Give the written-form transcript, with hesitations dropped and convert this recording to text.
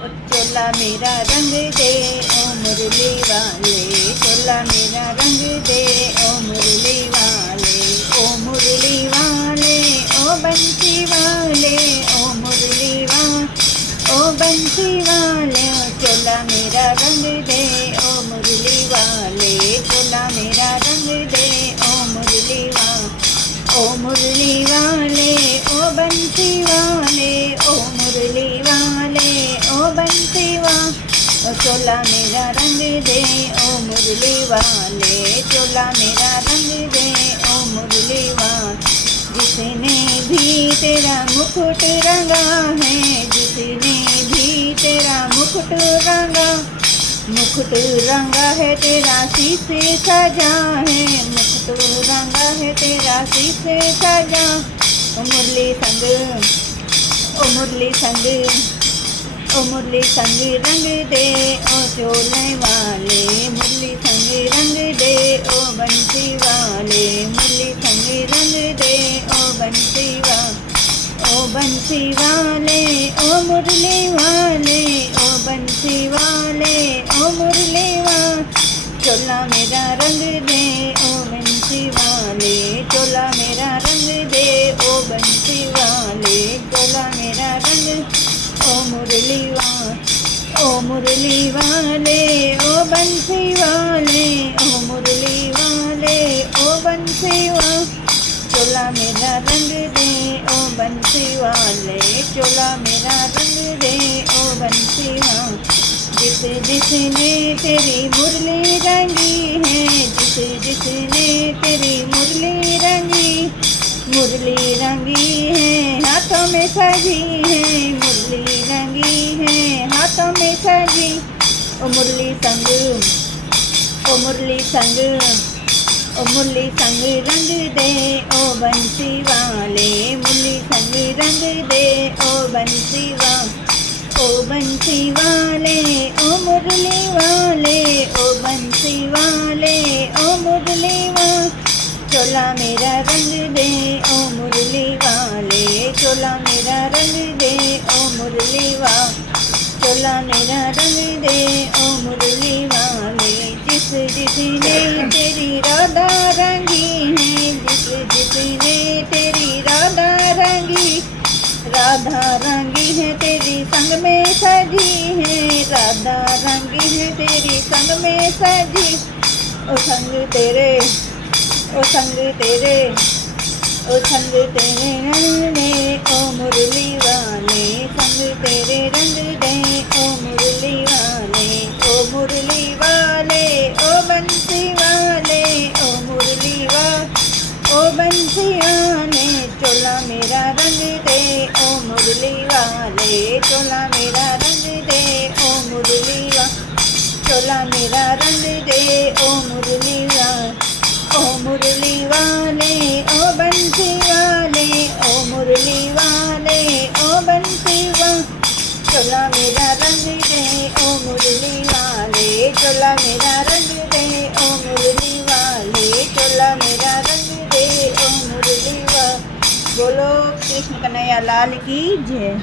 ओ चोला मेरा रंग दे ओ मुरली वाले, चोला मेरा रंग दे ओ मुरली वाले, ओ मुरली वाले ओ बंसी वाले, ओ मुरली वाले ओ बंसी वाले, ओ चोला मेरा रंग दे ओ मुरली वाले, चोला मेरा रंग दे ओ मुरली वाले, ओ मुरली वाले ओ बंसी वाले, ओ मुरली वाले ओ बंसी वाले, ओ चोला मेरा रंग दे ओ मुरली वाले, चोला मेरा रंग दे ओ मुरली वाले, जिसने भी तेरा मुकुट रंगा है, जिसने भी तेरा मुकुट रंगा, मुकुट रंगा है तेरा शीशे सजा है, मुकुट रंगा है तेरा शीशे सजा, ओ मुरली संग ओ मुरली संग ओ मुरली संग रंग दे ओ चोले वाले, मुरली संग रंग दे ओ बंसी वाले, मुरली संग रंग दे ओ बंसी वाले, ओ बंसी वाले ओ मुरली वाले, ओ बंसी वाले ओ मुरली वाले, चोला मेरा रंग दे ओ बंसी वाले, चोला मेरा रंग दे ओ बंसी वाले, चोला मेरा रंग ओ मुरली वाले, ओ मुरली वाले ओ बंसी वाले, ओ मुरली वाले ओ बंसी वाले, चोला मेरा रंग दे ओ बंसी वाले, चोला मेरा रंग दे ओ बंसी वाले, जिस जिसने तेरी मुरली रंगी है, जिस जिसने तेरी मुरली रंगी, मुरली रंगी है हाथों में सजी है, मुरली रंगी है हाथों में सजी, ओ मुरली संग ओ मुरली संग ओ मुरली संग रंग दे ओ बंसी वाले, मुरली संग रंग दे ओ बंसी वाले, ओ बंसी वाले ओ मुरली वाले, ओ बंसी वाले ओ मुरली वाले, चोला मेरा रंग दे ओ मुरली वाले, चोला मेरा रंग दे ओ मुरली वाले, चोला मेरा रंग दे ओ मुरली वाले, जिस जिसने तेरी राधा रंगी है, जिस जिसने तेरी राधा रंगी, राधा रंगी है तेरी संग में सजी है, राधा रंगी है तेरी संग में सजी, ओ संग तेरे ओ संग तेरे ओ संग तेरे रंग दे ओ मुरली वाले, संग तेरे रंग दे ओ मुरली वाले, ओ मुरली वाले ओ बंसी वाले, ओ मुरली वाले ओ बंसी वाले, चोला मेरा रंग दे ओ मुरली वाले, चोला मेरा रंग दे ओ मुरली वाले, चोला मेरा रंग दे ओ मुरली वाले, ओ मुरली वाले ओ बंसी वाले, ओ मुरली वाले ओ बंसी वाले, चोला मेरा रंग दे ओ मुरली वाले, चोला मेरा रंग दे ओ मुरली वाले, चोला मेरा रंग दे ओ मुरली वाले। बोलो कृष्ण कन्हैया लाल की जय।